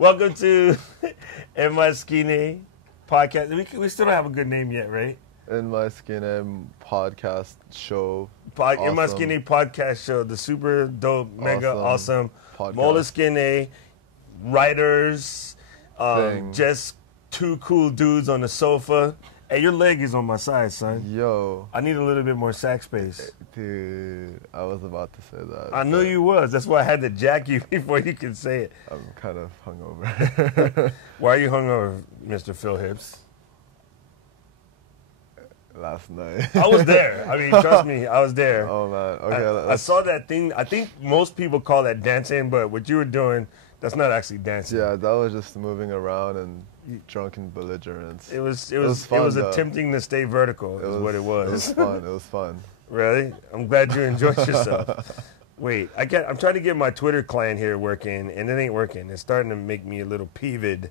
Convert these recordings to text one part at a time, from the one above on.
Welcome to My Skine podcast. We still don't have a good name yet, right? In My Skine podcast show. In My Skine podcast show. The super dope, mega awesome Moleskine writers. Just two cool dudes on the sofa. Hey, your leg is on my side, son. Yo. I need a little bit more sack space. Dude, I was about to say that. I knew you was. That's why I had to jack you before you could say it. I'm kind of hungover. Why are you hungover, Mr. Phil Hips? Last night. I was there. I mean, trust me, I was there. Oh, man. Okay. I saw that thing. I think most people call that dancing, but what you were doing, that's not actually dancing. Yeah, that was just moving around and drunken belligerence. It was fun, attempting to stay vertical is what it was. It was fun. It was fun. Really? I'm glad you enjoyed yourself. Wait, I'm trying to get my Twitter client here working, and it ain't working. It's starting to make me a little peeved.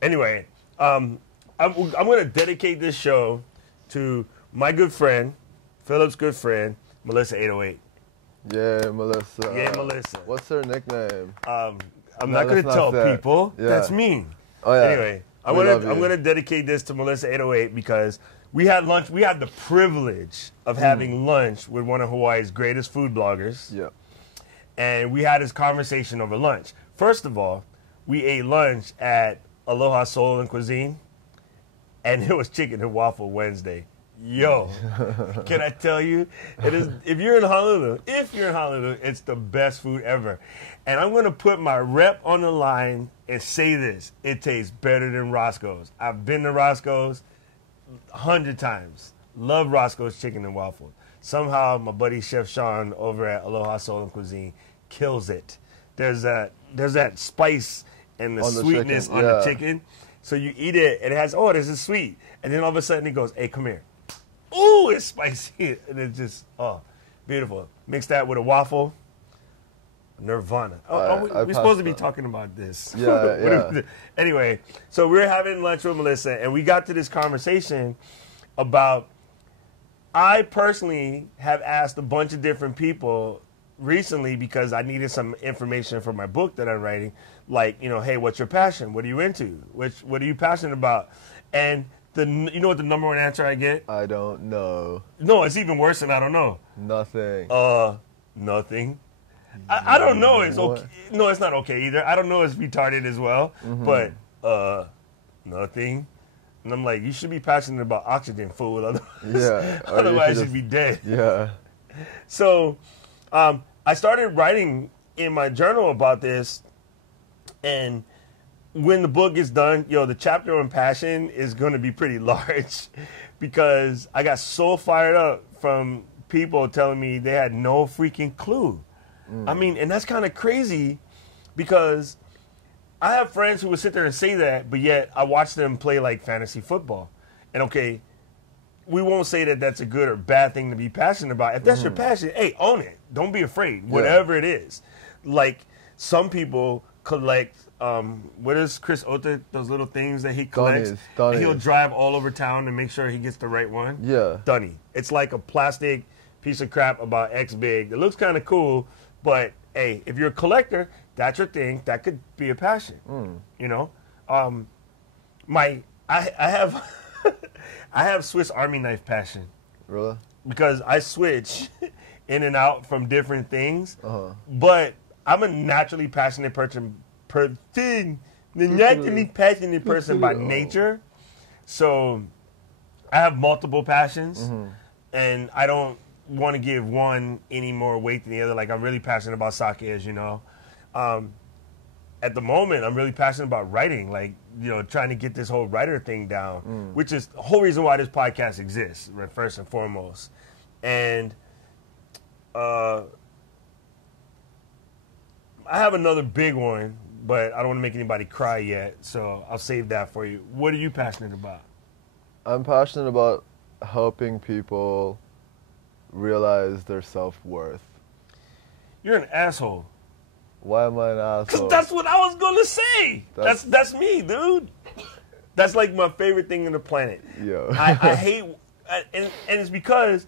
Anyway, I'm going to dedicate this show to my good friend, Philip's good friend, Melissa 808. Yeah, Melissa. Yeah, Melissa. What's her nickname? I'm not going to tell people. Yeah. That's mean. Oh, yeah. Anyway, I'm going to dedicate this to Melissa 808 because we had lunch. We had the privilege of having lunch with one of Hawaii's greatest food bloggers. Yeah. And we had this conversation over lunch. First of all, we ate lunch at Aloha Soul and Cuisine, and it was chicken and waffle Wednesday. Yo, can I tell you? It is. If you're in Honolulu, it's the best food ever. And I'm going to put my rep on the line and say this. It tastes better than Roscoe's. I've been to Roscoe's 100 times. Love Roscoe's chicken and waffle. Somehow my buddy Chef Sean over at Aloha Soul and Cuisine kills it. There's that spice and the sweetness on the chicken. So you eat it, and it has, this is sweet. And then all of a sudden he goes, hey, come here. Ooh, it's spicy. And it's just, beautiful. Mix that with a waffle. Nirvana. We're supposed to be talking about this. Yeah. Anyway, so we were having lunch with Melissa, and we got to this conversation about, I personally have asked a bunch of different people recently because I needed some information for my book that I'm writing. Like, hey, what's your passion? What are you into? What are you passionate about? And you know what the number one answer I get? I don't know. No, it's even worse than I don't know. Nothing. Nothing. I don't know. It's okay. No, it's not okay either. I don't know. It's retarded as well. But nothing. And I'm like, you should be passionate about oxygen, fool. Otherwise, you'd be dead. Yeah. So, I started writing in my journal about this, and when the book is done, the chapter on passion is going to be pretty large because I got so fired up from people telling me they had no freaking clue. I mean, and that's kind of crazy because I have friends who would sit there and say that, but yet I watch them play like fantasy football. And okay, we won't say that that's a good or bad thing to be passionate about. If that's your passion, hey, own it. Don't be afraid, whatever it is. Like some people collect, what is Chris Ota, those little things that he collects? Dunnies. And he'll drive all over town to make sure he gets the right one. Yeah. Dunny. It's like a plastic piece of crap about X big. It looks kind of cool, but hey, if you're a collector, that's your thing. That could be a passion. I have I have Swiss Army knife passion. Really? Because I switch in and out from different things. But I'm a naturally passionate person. Naturally passionate person by nature. So I have multiple passions, and I don't want to give one any more weight than the other. Like, I'm really passionate about sake, as you know. At the moment, I'm really passionate about writing, like, trying to get this whole writer thing down, which is the whole reason why this podcast exists, first and foremost. And I have another big one, but I don't want to make anybody cry yet, so I'll save that for you. What are you passionate about? I'm passionate about helping people realize their self-worth. You're an asshole. Why am I an asshole? Because that's what I was going to say. That's me, dude. That's like my favorite thing on the planet. Yo. I hate, and it's because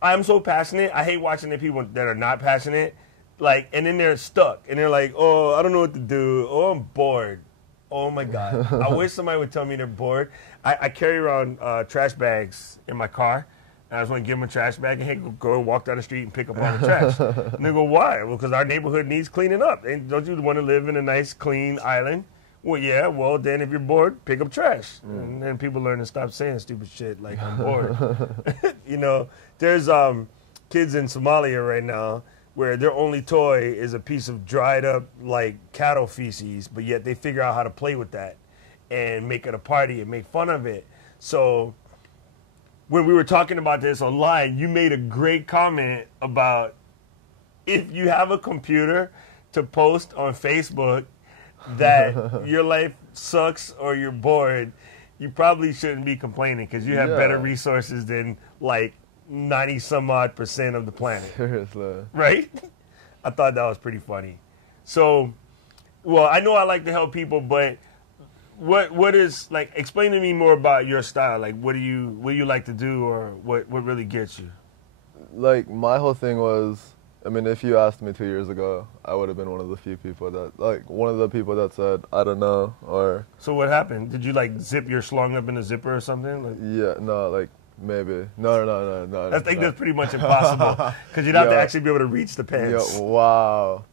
I'm so passionate. I hate watching the people that are not passionate Like, and then they're stuck, and they're like, oh, I don't know what to do. Oh, I'm bored. Oh my God. I wish somebody would tell me they're bored. I carry around trash bags in my car. And I just want to give them a trash bag and hey, go and walk down the street and pick up all the trash. And they go, why? Well, because our neighborhood needs cleaning up. And don't you want to live in a nice, clean island? Well, yeah. Well, then if you're bored, pick up trash. And then people learn to stop saying stupid shit like I'm bored. You know, there's kids in Somalia right now where their only toy is a piece of dried up like cattle feces, but yet they figure out how to play with that and make it a party and make fun of it. So when we were talking about this online, you made a great comment about if you have a computer to post on Facebook that your life sucks or you're bored, you probably shouldn't be complaining because you have better resources than like 90-some-odd% of the planet. Seriously. Right? I thought that was pretty funny. So, well, I know I like to help people, but what is, like, explain to me more about your style. Like, what do you like to do, or what really gets you? Like, my whole thing was, I mean, if you asked me 2 years ago, I would have been one of the few people that, like, one of the people that said, I don't know, or... So what happened? Did you, like, zip your schlong up in a zipper or something? Like, yeah, no, like, maybe. No. I think that's pretty much impossible, because you'd have to actually be able to reach the pants. Yo, wow.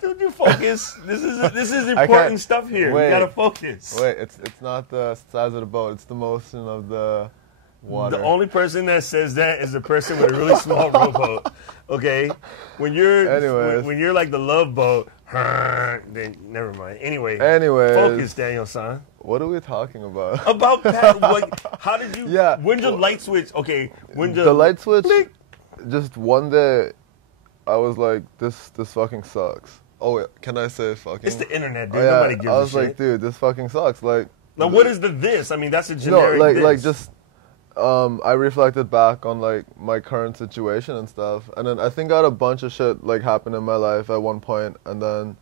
Dude, you focus. This is important stuff here. Wait, you gotta focus. Wait, it's not the size of the boat. It's the motion of the water. The only person that says that is the person with a really small rowboat. Okay, when you're like the Love Boat, then never mind. Anyways, focus, Daniel-san. What are we talking about? About that? Like, how did you? Yeah. When did the light switch? Okay, when did the light switch? Click. Just one day, I was like, this fucking sucks. Oh, wait, can I say fucking? It's the internet, dude. Oh, yeah. Nobody gives a shit. I was like, dude, this fucking sucks. Like, now what is the this? I mean, that's a generic. No, this. like just. I reflected back on like my current situation and stuff, and then I think I had a bunch of shit like happen in my life at one point, and then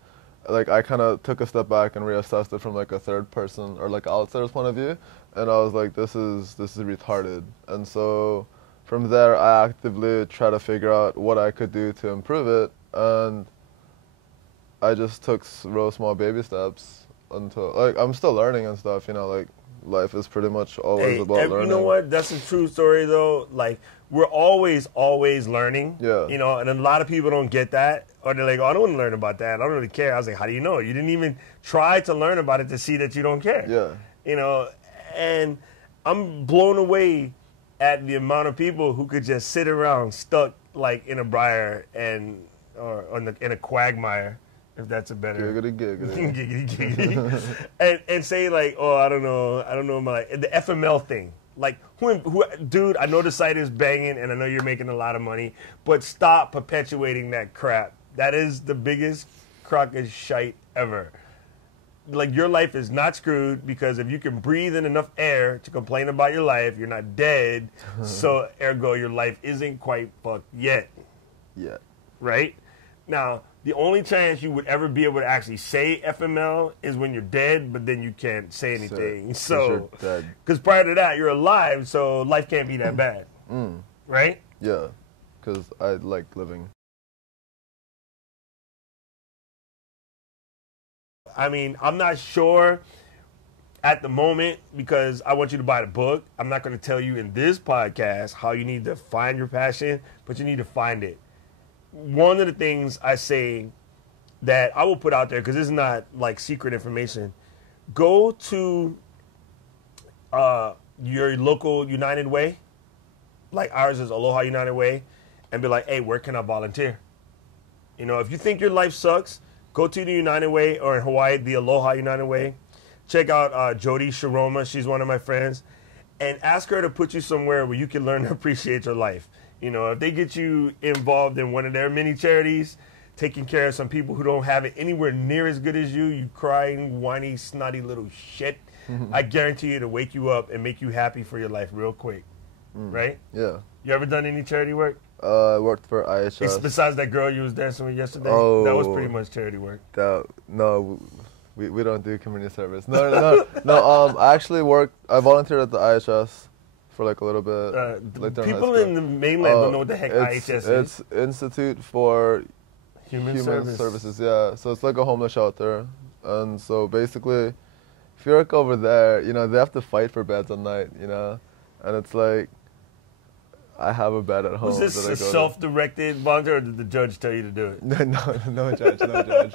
like I kind of took a step back and reassessed it from like a third person or like outsider's point of view, and I was like, this is retarded, and so from there I actively try to figure out what I could do to improve it, and I just took real small baby steps until like I'm still learning and stuff, you know, like. Life is pretty much always about learning. You know what? That's a true story, though. Like, we're always learning. Yeah. You know, and a lot of people don't get that. Or they're like, oh, I don't want to learn about that. I don't really care. I was like, how do you know? You didn't even try to learn about it to see that you don't care. Yeah. You know, and I'm blown away at the amount of people who could just sit around stuck, like, in a briar or in a quagmire. If that's a better giggity. and say like, oh, I don't know my life. The FML thing. Like, dude, I know the site is banging and I know you're making a lot of money, but stop perpetuating that crap. That is the biggest crock of shite ever. Like, your life is not screwed because if you can breathe in enough air to complain about your life, you're not dead. So ergo, your life isn't quite fucked yet. Yeah. Right? Now, the only chance you would ever be able to actually say FML is when you're dead, but then you can't say anything. So, because prior to that, you're alive, so life can't be that bad. Right? Yeah, because I like living. I mean, I'm not sure at the moment because I want you to buy the book. I'm not going to tell you in this podcast how you need to find your passion, but you need to find it. One of the things I say that I will put out there, because this is not like secret information, go to your local United Way, like ours is Aloha United Way, and be like, hey, where can I volunteer? You know, if you think your life sucks, go to the United Way, or in Hawaii, the Aloha United Way. Check out Jody Shiroma. She's one of my friends. And ask her to put you somewhere where you can learn to appreciate your life. You know, if they get you involved in one of their many charities, taking care of some people who don't have it anywhere near as good as you crying, whiny, snotty little shit, I guarantee you it'll wake you up and make you happy for your life real quick. Right? Yeah. You ever done any charity work? I worked for IHS. Besides that girl you was dancing with yesterday? Oh, that was pretty much charity work. No, we don't do community service. No. I actually I volunteered at the IHS for like a little bit. Like during high people school. in the mainland don't know what the heck IHS is. It's Institute for Human Services. Yeah, so it's like a homeless shelter, and so basically, if you work over there, you know they have to fight for beds at night, you know, and it's like. I have a bed at home. Was this a self-directed volunteer, or did the judge tell you to do it? No judge, no judge.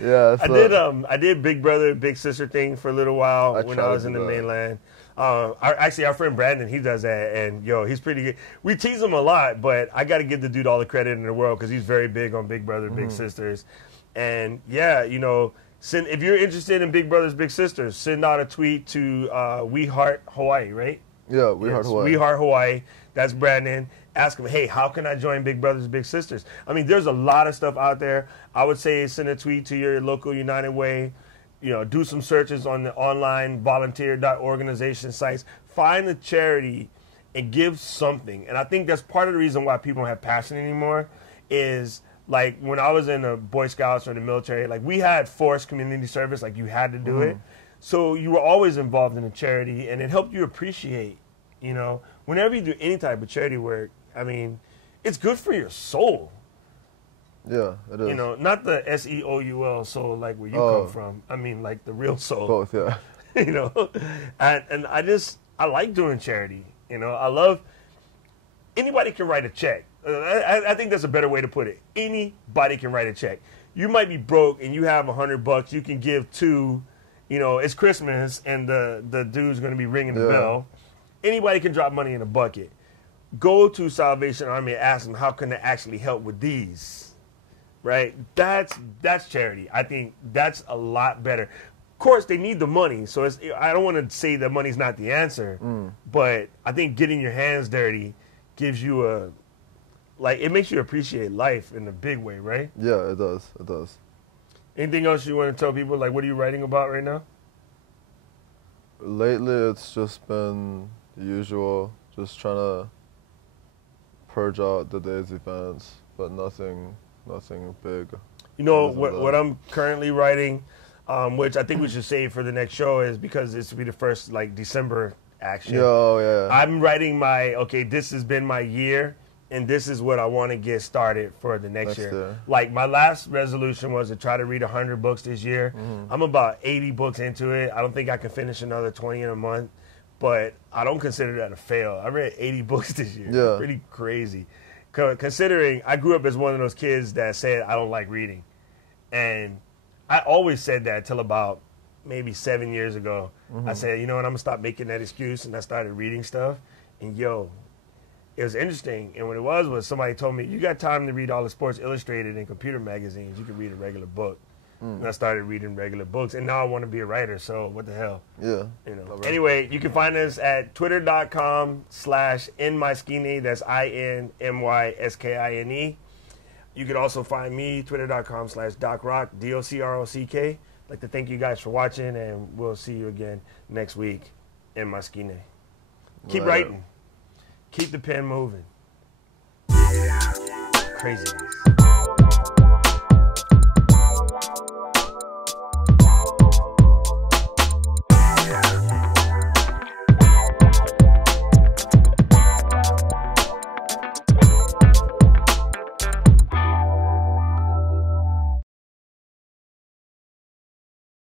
Yeah, so I did Big Brother, Big Sister thing for a little while when I was in the mainland. Actually, our friend Brandon, he does that, and yo, he's pretty good. We tease him a lot, but I got to give the dude all the credit in the world because he's very big on Big Brother, Big Sisters, and yeah, you know, if you're interested in Big Brothers, Big Sisters, send out a tweet to We Heart Hawaii, right? Yeah, We Heart Hawaii. We Heart Hawaii. That's Brandon. Ask him, hey, how can I join Big Brothers Big Sisters? I mean, there's a lot of stuff out there. I would say send a tweet to your local United Way. You know, do some searches on the online volunteer.organization sites. Find a charity and give something. And I think that's part of the reason why people don't have passion anymore is like when I was in the Boy Scouts or the military, like we had forced community service, like you had to do it. So you were always involved in a charity, and it helped you appreciate, you know, whenever you do any type of charity work, I mean, it's good for your soul. Yeah, it is. You know, not the SEOUL soul like where you come from. I mean, like the real soul. Both, yeah. You know, and I like doing charity. You know, I love, anybody can write a check. I think that's a better way to put it. Anybody can write a check. You might be broke and you have $100 you can give to, you know, it's Christmas and the dude's going to be ringing the bell. Anybody can drop money in a bucket. Go to Salvation Army and ask them how can they actually help with these, right? That's charity. I think that's a lot better. Of course, they need the money, so I don't want to say that money's not the answer, but I think getting your hands dirty gives you it makes you appreciate life in a big way, right? Yeah, it does. It does. Anything else you want to tell people? Like, what are you writing about right now? Lately, it's just been the usual, just trying to purge out the day's events, but nothing big. You know, what I'm currently writing, which I think we should save for the next show, is because this will be the first, like, December action. Yeah. I'm writing this has been my year, and this is what I want to get started for the next year. Like, my last resolution was to try to read 100 books this year. I'm about 80 books into it. I don't think I can finish another 20 in a month, but I don't consider that a fail. I read 80 books this year. Yeah. Pretty crazy. Considering I grew up as one of those kids that said I don't like reading. And I always said that till about maybe 7 years ago. I said, you know what, I'm going to stop making that excuse, and I started reading stuff. And, yo, it was interesting, and what it was somebody told me, you got time to read all the Sports Illustrated and computer magazines. You can read a regular book. And I started reading regular books, and now I want to be a writer, so what the hell? Yeah. You know. Anyway, you can find us at twitter.com/InMySkine. That's INMYSKINE. You can also find me, twitter.com/DocRock, DOCROCK. I'd like to thank you guys for watching, and we'll see you again next week in my skine. Keep writing. Keep the pen moving. Craziness.